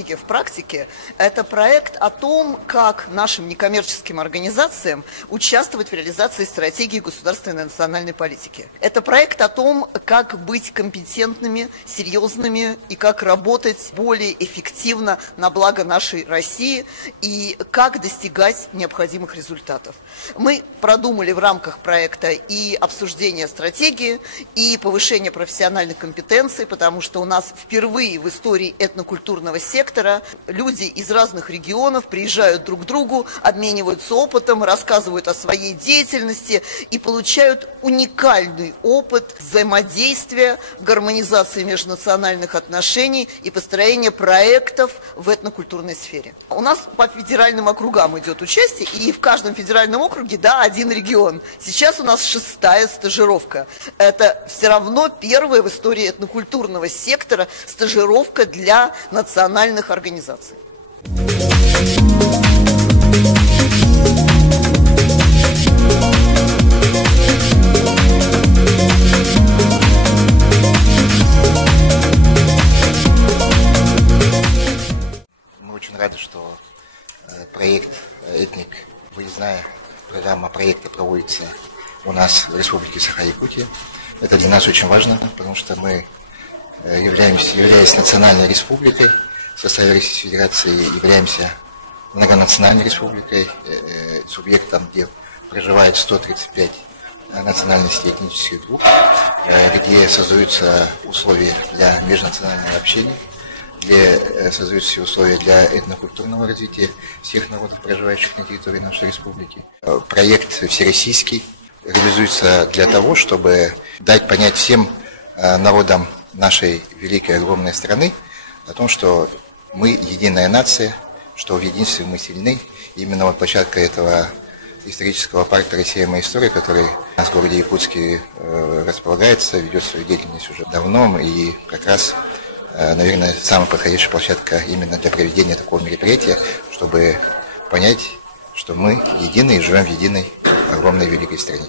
«Стратегия в практике» – это проект о том, как нашим некоммерческим организациям участвовать в реализации стратегии государственной и национальной политики. Это проект о том, как быть компетентными, серьезными и как работать более эффективно на благо нашей России и как достигать необходимых результатов. Мы продумали в рамках проекта и обсуждение стратегии, и повышение профессиональных компетенций, потому что у нас впервые в истории этнокультурного сектора люди из разных регионов приезжают друг к другу, обмениваются опытом, рассказывают о своей деятельности и получают уникальный опыт взаимодействия, гармонизации межнациональных отношений и построения проектов в этнокультурной сфере. У нас по федеральным округам идет участие, и в каждом федеральном округе, да, один регион. Сейчас у нас 6-я стажировка. Это все равно первая в истории этнокультурного сектора стажировка для национальных организаций. Мы очень рады, что проект «Этник», выездная программа проекта проводится у нас в Республике Саха-Якутия. Это для нас очень важно, потому что мы, являясь национальной республикой, в составе Российской Федерации являемся многонациональной республикой, субъектом, где проживает 135 национальностей этнических групп, где создаются условия для межнационального общения, где создаются все условия для этнокультурного развития всех народов, проживающих на территории нашей республики. Проект всероссийский реализуется для того, чтобы дать понять всем народам нашей великой огромной страны о том, что мы единая нация, что в единстве мы сильны. И именно вот площадка этого исторического парка «Россия. Моя история», который у нас в городе Якутске располагается, ведет свою деятельность уже давно, и как раз, наверное, самая подходящая площадка именно для проведения такого мероприятия, чтобы понять, что мы едины и живем в единой огромной великой стране.